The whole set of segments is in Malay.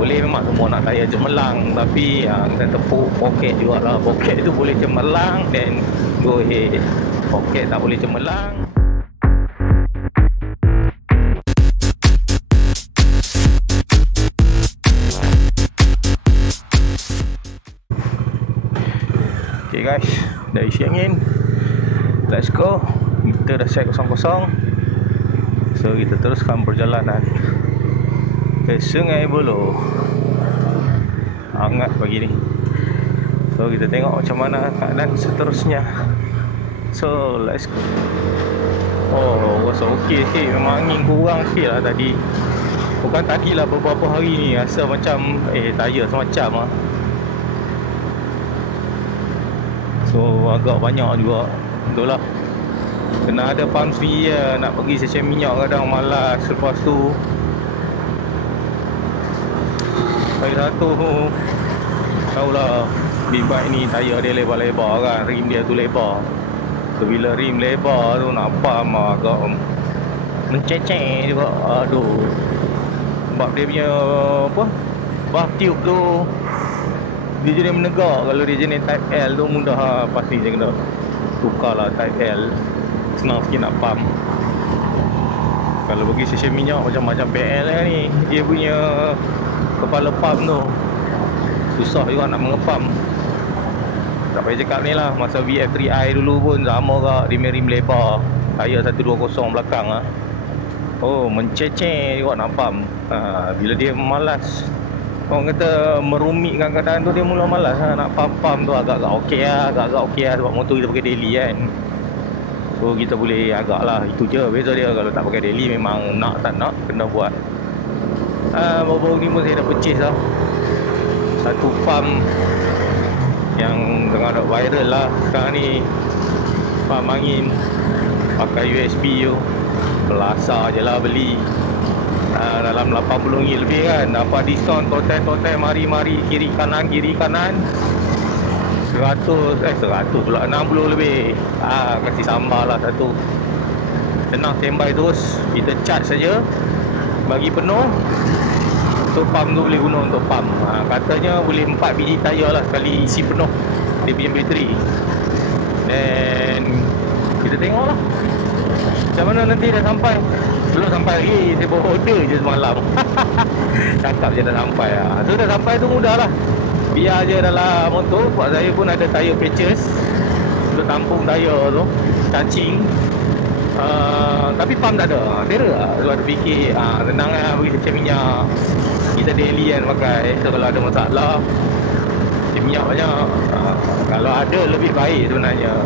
boleh memang semua nak tayar cemerlang, tapi kita tepuk poket jugalah. Poket tu boleh cemerlang, then go ahead. Poket tak boleh cemerlang. Okay guys, dah isi angin. Let's go. Kita dah set kosong-kosong. So kita teruskan perjalanan ke Sungai Buloh. Hangat pagi ni. So kita tengok macam mana keadaan seterusnya. So let's go. Oh, rasa okey sikit. Memang angin kurang sikit lah tadi. Bukan tadi lah, beberapa hari ni rasa macam tayar semacam lah. So agak banyak juga. Betul lah, kena ada pump sendiri ya. Nak pergi stesen minyak kadang malas. Lepas tu lagi satu, tahulah big bike ni tayar dia lebar-lebar kan. Rim dia tu lebar. So bila rim lebar tu nak pump agak menceceh juga. Aduh, sebab dia punya apa, valve tube tu dia jenis menegak. Kalau dia jenis type L tu mudah pasti dia kena tukar lah type L. Senang sikit nak pump. Kalau pergi stesen minyak macam-macam PL kan ni, dia punya kepala pump tu susah juga nak mengepam. Tak payah cakap ni lah, masa VF3i dulu pun sama kak, dia rim lebar, tayar 120 belakang lah. Oh, menceceh juga nak pump. Bila dia malas, orang kata merumitkan keadaan tu, dia mula malas nak pump tu agak-agak okey lah. Agak-agak okey lah sebab motor kita pakai daily kan. So kita boleh agak lah, itu je beza dia. Kalau tak pakai daily memang nak tak nak kena buat. Baru-baru ni pun saya dah purchase lah satu pump yang tengah ada viral lah sekarang ni, pump angin pakai USB tu. Belasah je lah beli, dalam RM80 lebih kan. Dapat diskaun total mari-mari kiri kanan 100 pula, 60 lebih. Kasih sambal lah satu. Senang standby terus, kita charge saja, bagi penuh. So pump tu boleh guna untuk pump. Katanya boleh 4 biji tayar lah sekali isi penuh dia punya bateri. Dan kita tengok lah macam mana nanti dah sampai. Belum sampai lagi, saya baru order je semalam. Cakap je dah sampai lah. So dah sampai tu mudah lah. Biar je dalam motor. Sebab saya pun ada tayar patches untuk tampung tayar tu, cacing. Tapi pump tak ada. Terror lah. Sebab ada fikir tenang lah pergi stesen minyak, kita daily kan pakai. So kalau ada masalah stesen minyak banyak. Kalau ada lebih baik sebenarnya.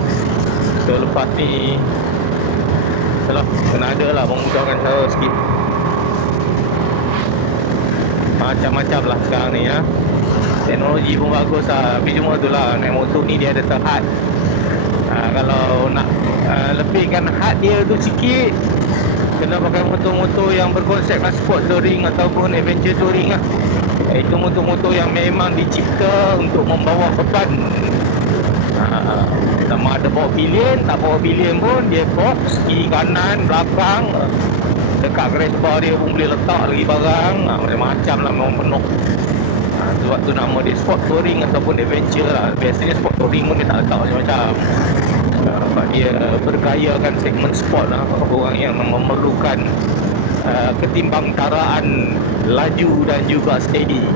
So lepas ni salah, kena ada lah, memudahkan cara sikit. Macam-macam lah sekarang ni ya. Teknologi pun bagus lah. Tapi cuma tu lah, naik motor ni dia ada terhad. Kalau nak lebihkan had dia tu sikit, kena pakai motor-motor yang berkonsepkan sport touring ataupun adventure touring lah. Itu motor-motor yang memang dicipta untuk membawa beban. Sama ada bawa pilihan, tak bawa pilihan pun, dia box kiri kanan belakang, dekat crash bar dia pun boleh letak lagi barang. Macam-macam lah, memang penuh. Sebab tu nama dia sport touring ataupun adventure lah. Biasanya sport touring pun dia tak letak macam-macam. Sebab dia bergayakan segmen sport lah. Orang yang memerlukan ketimbangtaraan laju dan juga steady.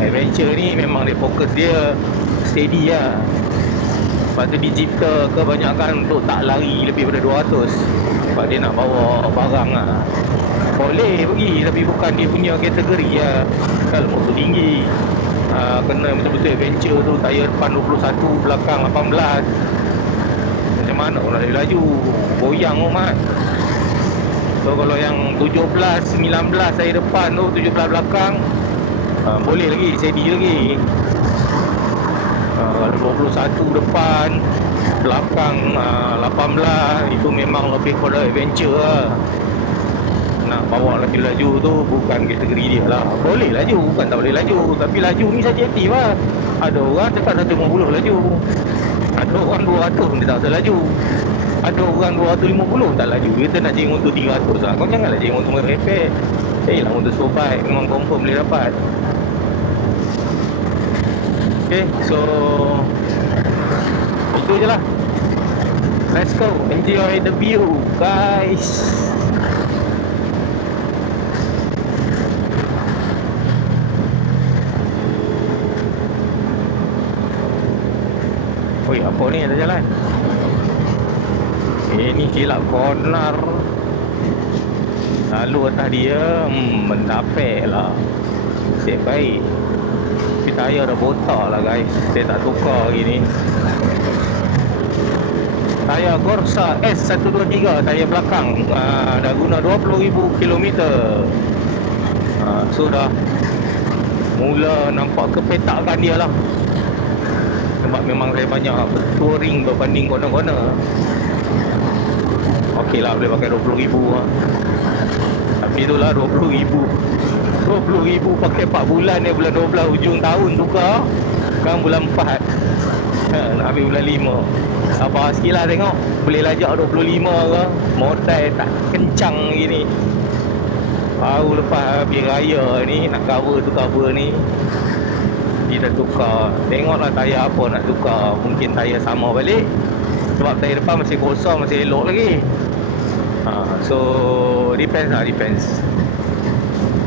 Adventure ni memang dia fokus dia steady lah. Lepas tu dicipta kebanyakan untuk tak lari lebih daripada 200. Sebab dia nak bawa barang lah. Boleh pergi, tapi bukan dia punya kategori lah. Kalau motor tinggi, kena betul-betul adventure tu, tayar depan 21, belakang 18. Macam mana nak laju, goyang umat. So kalau yang 17, 19 tayar depan tu, 17 belakang, boleh lagi, steady lagi. Kalau 21 depan, belakang 18, itu memang lebih pada adventure lah. Nak bawa laju tu bukan kategori dia lah. Boleh laju, bukan tak boleh laju, tapi laju ni subjektif lah. Ada orang cakap 150 laju, ada orang 200 pun dia tak rasa laju, ada orang 250 tak laju. Kita nak cari motor 300 lah. Kau janganlah cari motor merepek. Carilah motor superbike, memang confirm boleh dapat. Okay, so itu je lah. Let's go, enjoy the view guys. Oi, apa ni ada jalan? Ni silap corner. Lalu atas dia mendapek lah. Nasib baik tapi tayar dah botak lah guys. Saya tak tukar lagi ni. Tayar Corsa S123, tayar belakang. Dah guna 20,000 km. So dah mula nampak kepetakan dia lah. Sebab memang saya banyak touring berbanding kona-kona. Okey lah, boleh pakai 20,000 lah. Tapi itulah 20,000 pakai 4 bulan ni. Bulan 12 hujung tahun tukar. Sekarang bulan 4 nak habis bulan 5. Sabar sikit lah tengok. Boleh lajak 25 ke. Modal tak kencang lagi ni. Baru lepas habis raya ni nak cover ni. Dia dah tukar. Tengoklah tayar apa nak tukar. Mungkin tayar sama balik. Sebab tayar depan masih kosong, masih elok lagi. So depends.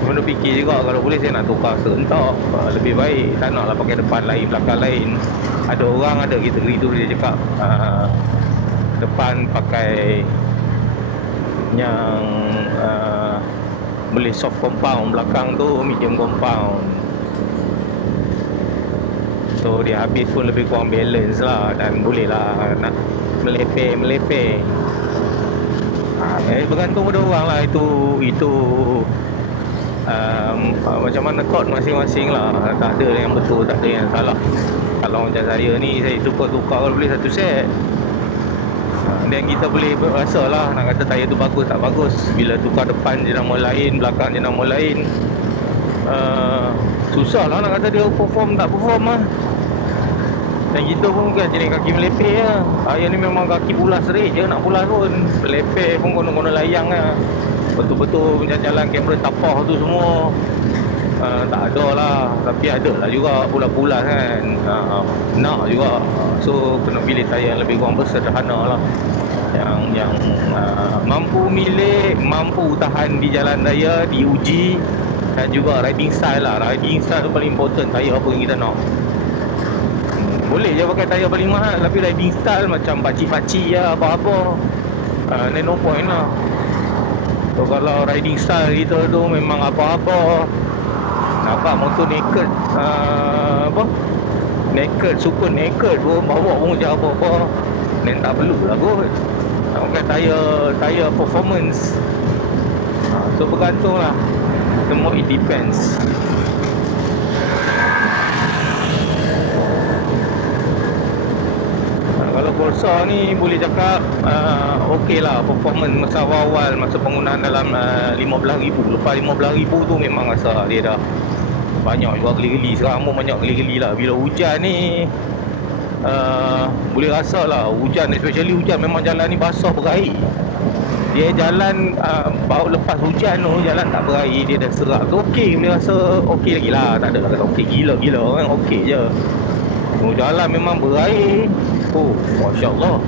Mana fikir juga kalau boleh saya nak tukar serentak. Lebih baik tak naklah pakai depan lain, belakang lain. Ada orang ada gitu dia cakap depan pakai yang boleh soft compound, belakang tu medium compound. So dia habis pun lebih kurang balance lah. Dan boleh lah nak melepeh. Bergantung pada orang lah. Itu macam mana kot masing-masing lah. Tak ada yang betul, tak ada yang salah. Kalau macam saya ni, saya suka tukar kalau boleh satu set. Dan kita boleh rasa lah nak kata tayar tu bagus tak bagus. Bila tukar depan je nama lain, belakang je nama lain. Susah lah nak kata dia perform tak perform lah. Dan kita pun bukan jenis kaki melepeh lah. Ayah ni memang kaki pulas serik je, nak pulas pun melepeh pun kono-kono layang lah. Betul-betul macam jalan kamera tapah tu semua tak ada lah. Tapi ada lah juga pulas-pulas kan. Nak juga. So kena pilih tayar yang lebih kurang bersederhana lah. Yang mampu milik, mampu tahan di jalan raya, diuji. Dan juga riding style lah. Riding style tu paling important. Tayar apa yang kita nak. Boleh je pakai tayar paling mahal, tapi riding style macam pakcik-pakcik lah, apa-apa, then no point lah. So kalau riding style kita tu memang apa-apa, nampak motor naked, naked, super naked pun, bawa pun macam apa-apa, then tak perlu lah kot nak pakai tayar performance. So bergantung lah. Semua it depends. Kalau Corsa ni boleh cakap okey lah performance masa awal-awal, masa penggunaan dalam 15,000. Lepas 15,000 tu memang rasa dia dah banyak juga geli-geli. Sekarang pun banyak geli-geli lah. Bila hujan ni boleh rasa lah hujan, especially hujan, memang jalan ni basah berair. Dia jalan baru lepas hujan tu jalan tak berair, dia dah serak tu okey, boleh rasa okey lagi lah. Tak ada lah kata okey gila-gila kan, okey je. Jalan memang berair. Oh, Masya Allah.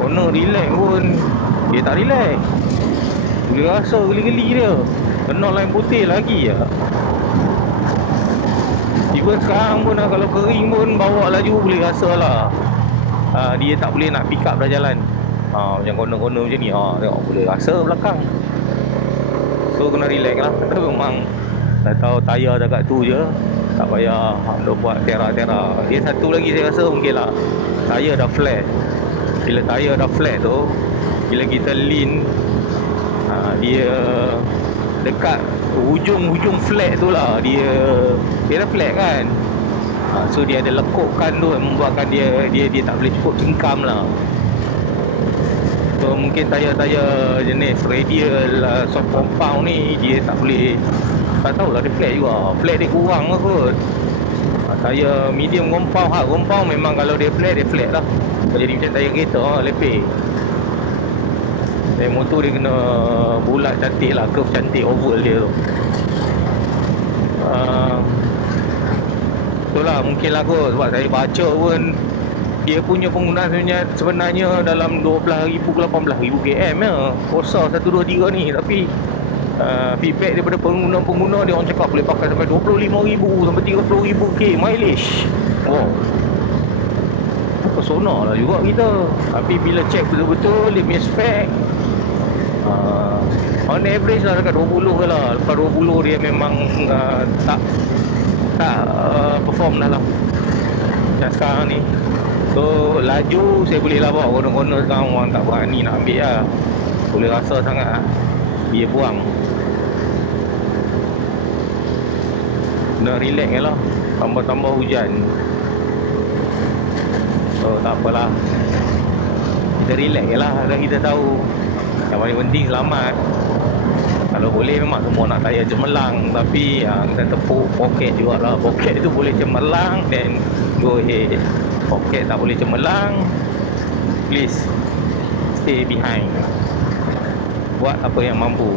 Corner relax pun dia tak relax. Boleh rasa geli-geli dia. Kena line putih lagi lah. Even sekarang pun kalau kering pun bawa laju boleh rasa lah. Dia tak boleh nak pick up dah jalan. Macam corner-corner macam ni, tengok boleh rasa belakang. So kena relax lah. Memang dah tahu tayar dah kat tu je, tak payah nak buat tera-tera. Dia satu lagi saya rasa mungkin lah, tayar dah flat. Bila tayar dah flat tu, bila kita lean, dia dekat hujung flat tu lah, dia dah flat kan. So dia ada lekukan tu yang membuatkan dia tak boleh cukup cingkam lah. So mungkin tayar-tayar jenis radial soft compound ni dia tak boleh, tak tahulah, dia flat juga. Flat dia kurang lah kot. Tayar medium compound, hard compound memang kalau dia flat lah. Jadi macam tayar kereta, lepeh. Dan motor dia kena bulat cantik lah, curve cantik, oval dia tu. So Itulah mungkin lah kot, sebab saya baca pun dia punya penggunaan sebenarnya dalam 12,000 ke 18,000 km ya, Corsa 123 ni. Tapi feedback daripada pengguna-pengguna, dia orang cakap boleh pakai sampai 25,000 sampai 30,000 k mileage. Wow, pesona lah juga kita. Tapi bila check betul-betul dia punya spek, on average lah dekat 20 ke lah. Lepas 20 dia memang tak perform dalam macam sekarang ni. So laju saya boleh lah bawa corner-corner. Sekarang orang tak berani nak ambil lah, boleh rasa sangat lah dia buang. Kena relax je lah, tambah-tambah hujan. So tak apalah, kita relax je lah. Dan kita tahu yang paling penting selamat. Kalau boleh memang semua nak tayar cemerlang, tapi kita tepuk poket jugalah. Poket tu boleh cemerlang, then go ahead. Poket tak boleh cemerlang, please stay behind. Buat apa yang mampu.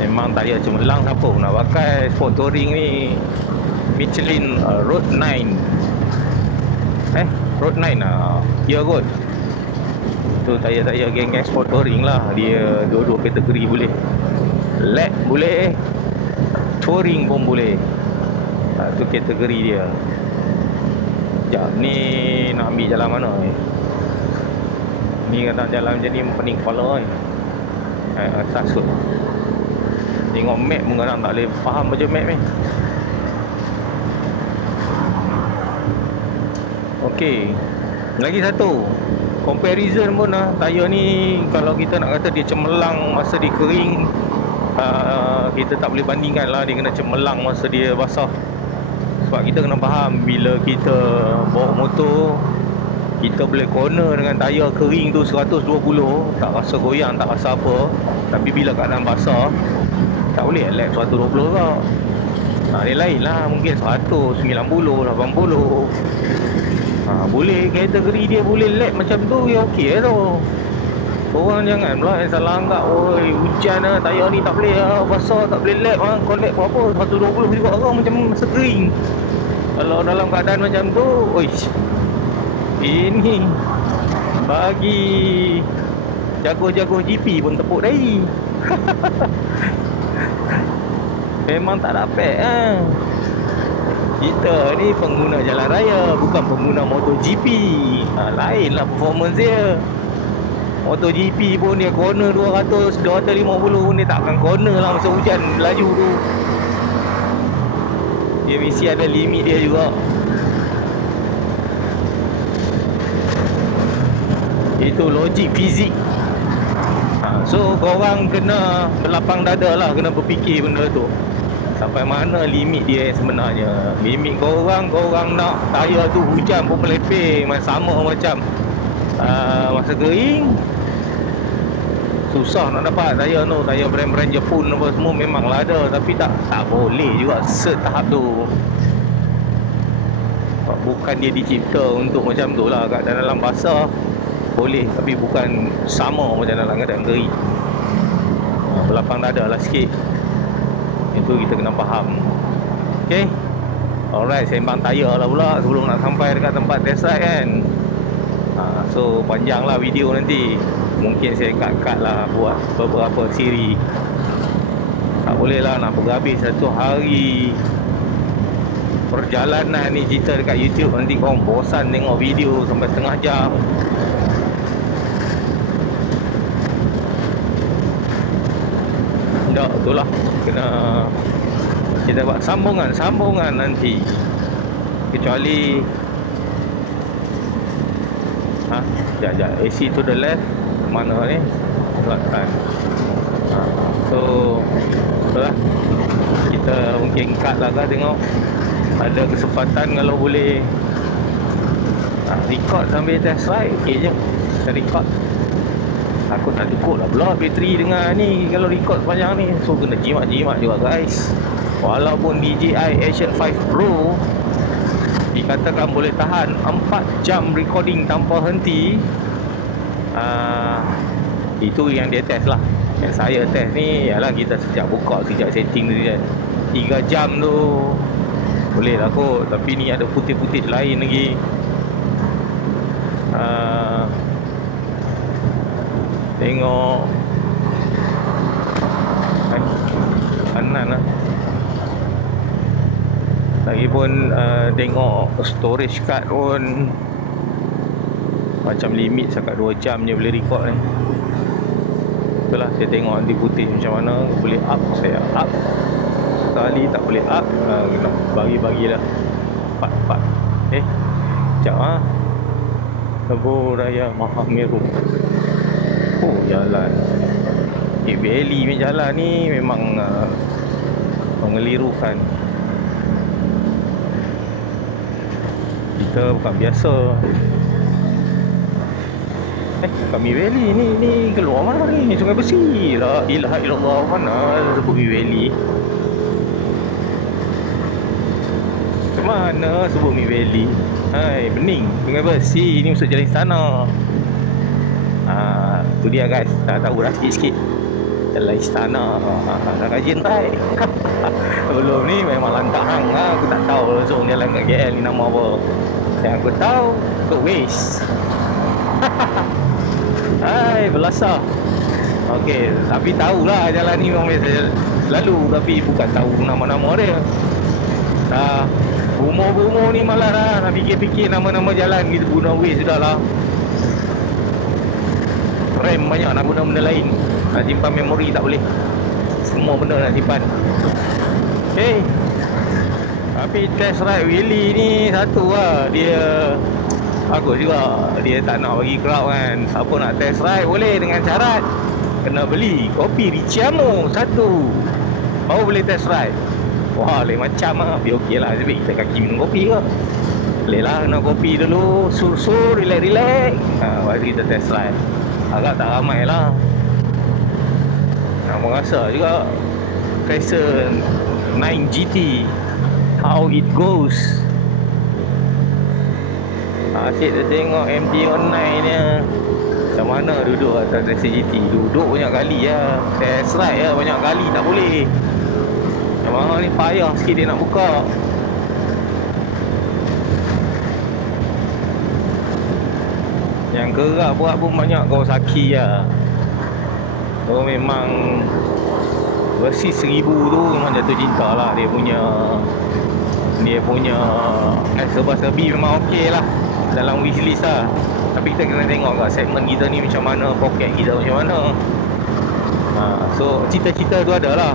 Memang tayar cemerlang, siapa pun nak pakai sport touring ni. Michelin Road 9 Road 9 ya kot. Tu tayar-tayar geng-geng sport touring lah. Dia dua-dua kategori boleh. Lap boleh, touring pun boleh. Tu kategori dia. Sekejap ni nak ambil jalan mana ni? Ni kata jalan macam ni pening kepala ni. Atas kot. Tengok map pun kadang tak boleh faham baca map ni. Okey, lagi satu comparison pun lah. Tayar ni kalau kita nak kata dia cemerlang masa dia kering, kita tak boleh bandingkan lah dia kena cemerlang masa dia basah. Sebab kita kena faham, bila kita bawa motor, kita boleh corner dengan tayar kering tu 120, tak rasa goyang, tak rasa apa. Tapi bila keadaan basah, tak boleh lap 120 kau. Dia lain lah, mungkin 100, 90, 80. Boleh kategori dia boleh lap macam tu, ya okey tu. Korang jangan pula yang salah anggap, oi hujan lah, tayar ni tak boleh lah, basah tak boleh lap lah. Kau lap berapa? 120 juga kau, macam masa kering. Kalau dalam keadaan macam tu, oish, ini bagi jago-jago GP pun tepuk dahi. Memang tak dapat Kita ni pengguna jalan raya, bukan pengguna MotoGP. Lainlah performance dia. MotoGP pun dia corner 200, 250 pun dia takkan corner lah masa hujan laju tu. Dia mesti ada limit dia juga. Itu logik fizik. So korang kena berlapang dada lah, kena berfikir benda tu. Sampai mana limit dia sebenarnya. Limit korang nak tayar tu hujan pun melepeh, sama macam masa kering. Susah nak dapat tayar tu. Tayar brand-brand Jepun apa semua memanglah ada, tapi tak boleh juga setahap tu. Bukan dia dicipta untuk macam tu lah. Kat dalam basah boleh, tapi bukan sama macam dalam keadaan kering. Berlapang dada lah sikit. Itu kita kena faham. Okay, alright, sembang tayar lah pula sebelum nak sampai dekat tempat test ride kan. So panjang lah video nanti. Mungkin saya cut lah buat beberapa siri. Tak boleh lah nak berhabis satu hari perjalanan ni cerita dekat YouTube. Nanti korang bosan tengok video sampai setengah jam. Tak, itulah kena kita buat sambungan nanti. Kecuali sekejap, AC to the left. Mana ni? Selatan. So itulah, kita mungkin cut lah kan. Tengok ada kesempatan kalau boleh record sambil test ride, okey je kita record. Aku tak cukup lah pula bateri dengan ni kalau record sepanjang ni. So kena jimat-jimat juga guys. Walaupun DJI Action 5 Pro dikatakan boleh tahan 4 jam recording tanpa henti, itu yang dia test lah. Yang saya test ni ialah kita sejak buka, sejak setting tu je 3 jam tu boleh lah kot. Tapi ni ada putih-putih lain lagi. Tengok kanan lah. Lagipun tengok storage card pun macam limit setakat 2 jam je boleh record ni. Itulah saya tengok nanti putih macam mana. Boleh up, saya up. Sekali tak boleh up, kena bagi-bagilah part-part. Sekejap lah. Lebuh Raya Mahameru. Oh, jalan Valley ni, jalan ni memang mengelirukan. Kita bukan biasa. Kami Valley ni keluar mana ni? Sungai Besi. La ilaha illallah, mana Subuh Valley? Ke mana Subuh Valley? Hai, bening. Sungai Besi ni masuk Jalan Istana. Tu dia guys. Dah tahu dah sikit-sikit. Jalan Istana. Dah kajian baik. Sebelum ni memang lantak hang. Aku tak tahu langsung jalan kat KL ni nama apa. Yang aku tahu ke Waze. Hai, belasah. Okey, tapi tahulah jalan ni memang biasa lalu, tapi bukan tahu nama-nama dia. Umur-umur ni malah dah nak fikir-fikir nama-nama jalan gitu, guna Waze sudahlah. RAM banyak nak guna benda lain. Nak simpan memori tak boleh. Semua benda nak simpan. Okey. Tapi test ride Willy ni satu lah, dia bagus juga. Dia tak nak bagi crowd kan. Siapa nak test ride boleh dengan syarat kena beli kopi Ricciamo satu, baru boleh test ride. Wah, lain macam lah. Tapi okey lah, sebab kita kaki minum kopi ke. Boleh lah kena kopi dulu, sur-sur, relax-relax, baru kita test ride. Agak tak ramai lah. Nak merasa juga Tracer 9 GT, how it goes. Asyik dia tengok MT online ni macam mana duduk atas Tracer GT. Duduk banyak kali lah. Test ride lah banyak kali tak boleh. Yang mana ni payah sikit dia nak buka. Yang gerak buat pun banyak Kawasaki lah. So memang versi 1000 tu memang jatuh cinta lah. Dia punya serba-serbi memang okey lah dalam wishlist lah. Tapi kita kena tengok kat segmen kita ni macam mana, poket kita macam mana. So cita-cita tu ada lah.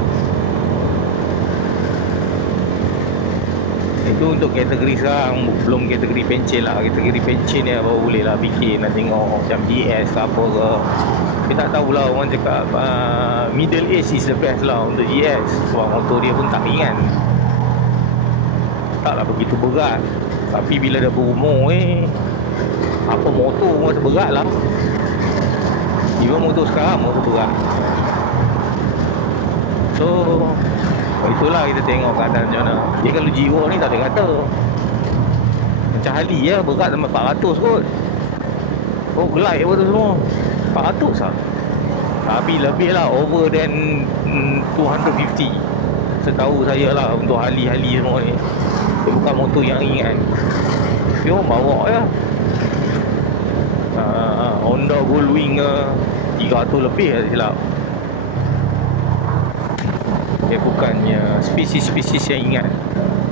Itu untuk kategori sekarang, belum kategori pencen lah. Kategori pencen ni baru boleh lah fikir nak tengok macam GS ke apa ke. Tapi tak tahulah, orang cakap middle age is the best lah untuk GS. Sebab motor dia pun tak ringan, taklah begitu berat. Tapi bila dah berumur apa motor pun rasa berat lah. Even motor sekarang motor berat. So itulah kita tengok keadaan macam mana. Dia kalau jiwa ni tak boleh kata. Macam Harley ya, berat sampai 400 kot. Oh, glide apa tu semua 400 lah. Tapi lebih lah, over than 250 setahu saya lah untuk Harley semua ni. Dia bukan motor yang ringan. Dia orang bawa ya Honda Goldwing 300 lebih lah silap. Dia bukannya spesies-spesies yang ingat.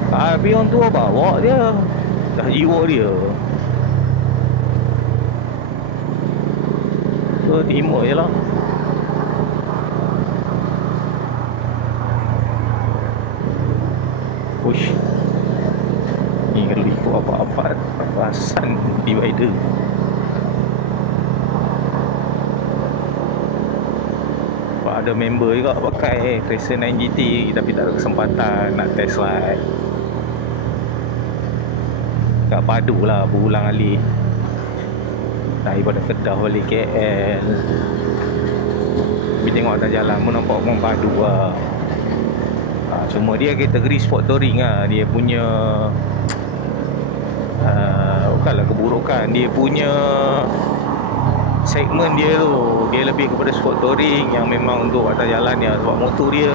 Tapi orang tua bawa dia, dah jiwa dia. So timur je lah. Push. Ni kalau ikut apa-apa Hasan divider. Ada member juga pakai Tracer 9 GT tapi tak ada kesempatan nak test ride. Kat padu lah berulang kali daripada Kedah balik KL. Tapi tengok atas jalan pun nampak orang padu lah. Cuma dia kategori sport touring lah. Dia punya bukanlah keburukan, dia punya segmen dia tu, dia lebih kepada sport touring yang memang untuk atas jalan ya. Sebab motor dia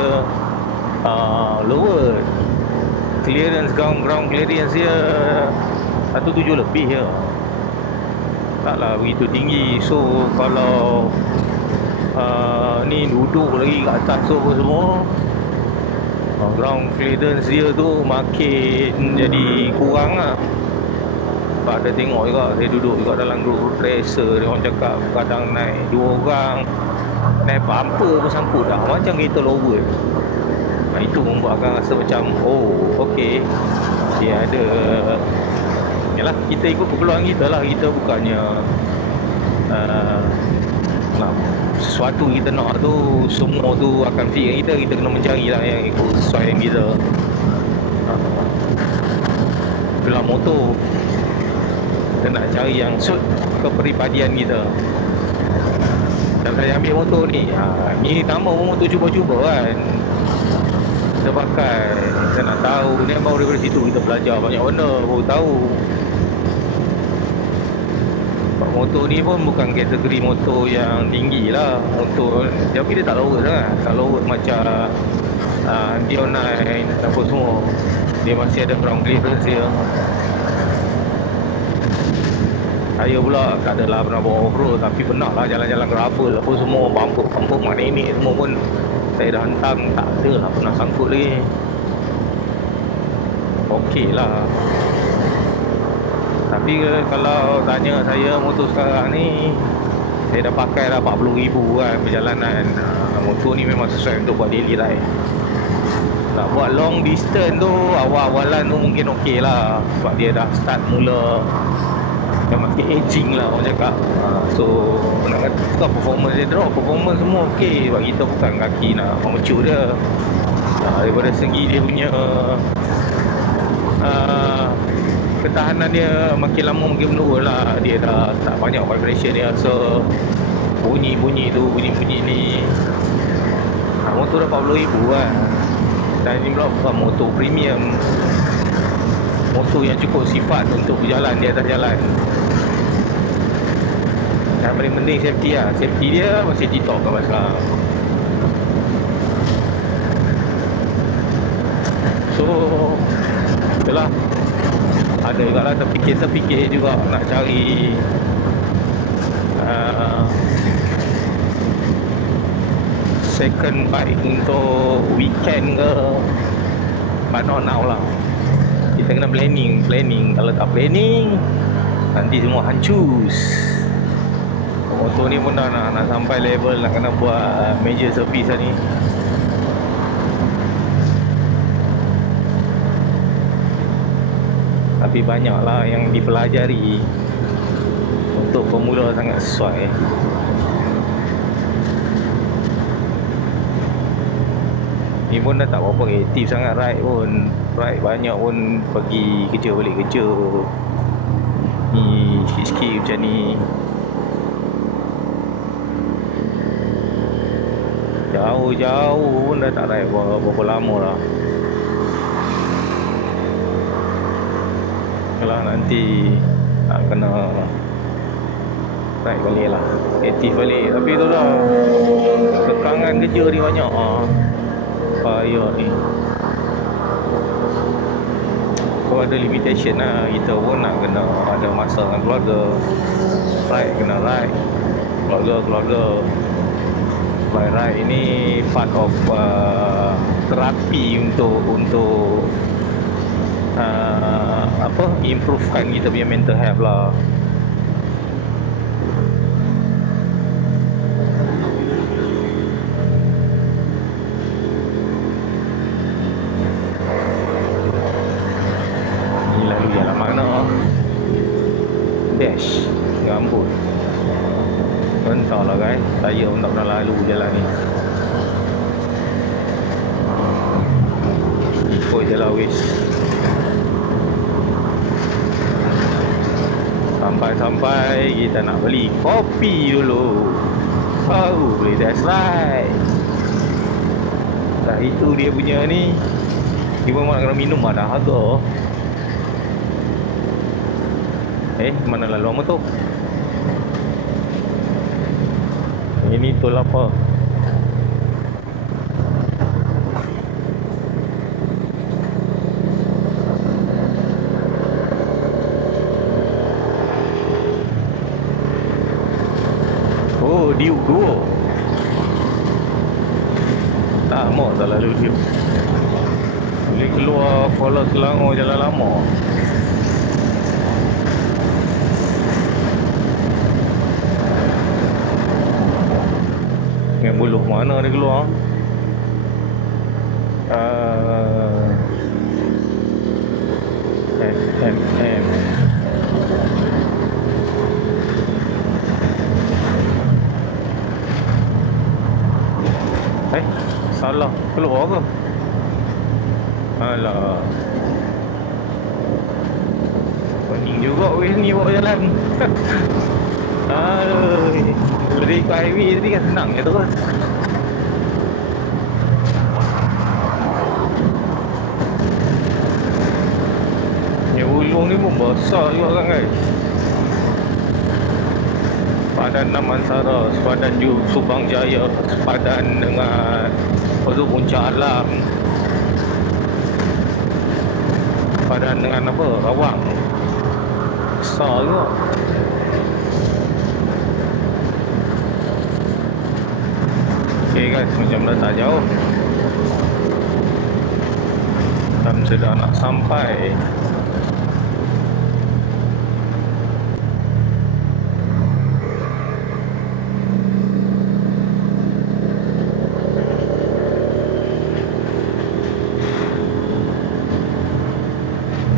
lower clearance, ground clearance dia 17 lebih je, taklah begitu tinggi. So kalau ni duduk lagi kat atas tu semua, ground clearance dia tu makin jadi kurang lah. Sebab ada tengok juga, saya duduk juga dalam group racer, dia orang cakap kadang naik 2 orang, naik bumper pun sangkut dah, macam kereta lower. Itu membuatkan rasa macam, oh okey, dia ada, yalah, kita ikut keperluan kita lah. Kita bukannya nak sesuatu kita nak tu semua tu akan fit kita. Kita kena mencari lah yang ikut sesuai yang kita. Itulah motor, kita nak cari yang suit kepribadian kita. Dan saya ambil motor ni, ni nama pun motor cuba-cuba kan, kita pakai, kita nak tahu ni. Baru daripada situ kita belajar banyak benda, baru tahu motor ni pun bukan kategori motor yang tinggi lah. Motor tapi dia tak lower sangat, tak lower macam Dion 9 apa semua. Dia masih ada ground clearance dia. Saya pula tak adalah pernah bawa off-road, tapi pernah lah jalan-jalan gravel apa semua, bumper mana ini semua pun saya dah hantam, tak ada lah pernah sangkut lagi. Okey lah. Tapi kalau tanya saya, motor sekarang ni saya dah pakai dah 40,000 kan perjalanan. Motor ni memang sesuai untuk buat daily ride. Nak buat long distance tu, awal-awalan tu mungkin okey lah, sebab dia dah start mula dah makin aging lah orang cakap. So nak kata performance dia drop, performance semua okey, sebab kita bukan kaki nak memacu dia. Daripada segi dia punya ketahanan dia makin lama makin menurun lah. Dia dah tak banyak vibration dia, so bunyi-bunyi ni. Motor dah 40,000 kan, dan ni pula bukan motor premium, motor yang cukup sifat untuk berjalan di atas jalan. Yang paling penting safety lah. Safety dia masih top kat sekarang. So itulah, ada juga lah terfikir juga nak cari second bike untuk weekend ke, but not now lah. Kita kena planning. Kalau tak planning, nanti semua hancus. Motor ni pun dah nak sampai level nak kena buat major service lah ni. Tapi banyaklah yang dipelajari, untuk pemula sangat sesuai. Ni pun dah tak berapa aktif sangat ride pun. Ride banyak pun pergi kerja balik kerja ni, sikit-sikit macam ni. Jauh-jauh pun dah tak ride berapa lama lah. Kalau nanti nak kena ride balik lah, aktif balik. Tapi tu lah, tekangan kerja ni banyak payah ni. So ada limitation lah. Kita pun nak kena ada masa dengan keluarga. Ride kena ride, keluarga. Ride ini part of terapi untuk improvekan kita punya mental health lah. Ni lalu jalan mana? Dash rambut. Entahlah guys, saya pun tak pernah lalu jalan ni. Ikut je lah wis. Sampai kita nak beli kopi dulu, baru boleh test ride. Dah itu dia punya ni. Dia pun nak kena minum dah harga. Mana laluan motor? betul apa. Oh, Diuk 2. Tak mau tak lalu Diuk. Boleh keluar Kuala Selangor Jalan Lama. Dengan buluh mana dia keluar? SMM. Salah keluar ke? Alah, pening juga weh ni bawa jalan. Aduh, beri ke highway tadi kan senang je tu kan. Yang Ulung ni pun besar juga kan guys. Sepadan Damansara, sepadan Subang Jaya, sepadan dengan Puncak Alam, sepadan dengan apa? Rawang. Besar juga. Okay guys, macam dah tak jauh. Dan sudah nak sampai.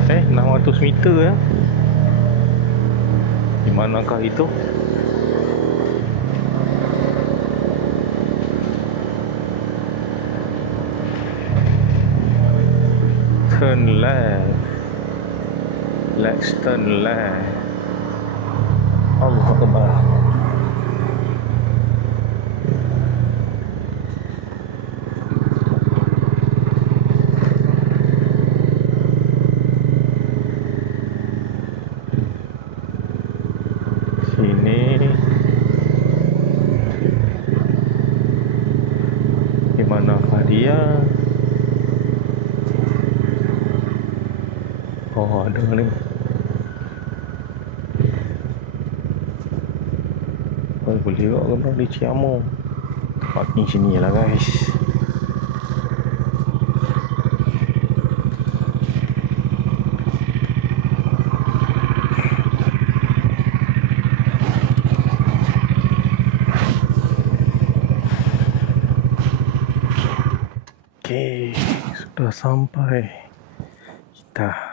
Eh, 600 meter ya. Di manakah itu? Turn left. Let's turn left. Allahu Akbar. Sini di manakah dia? Oh, ada ni. Oh, boleh juga kan di Ciamu. Parking sini lah guys. Okay, sudah sampai kita.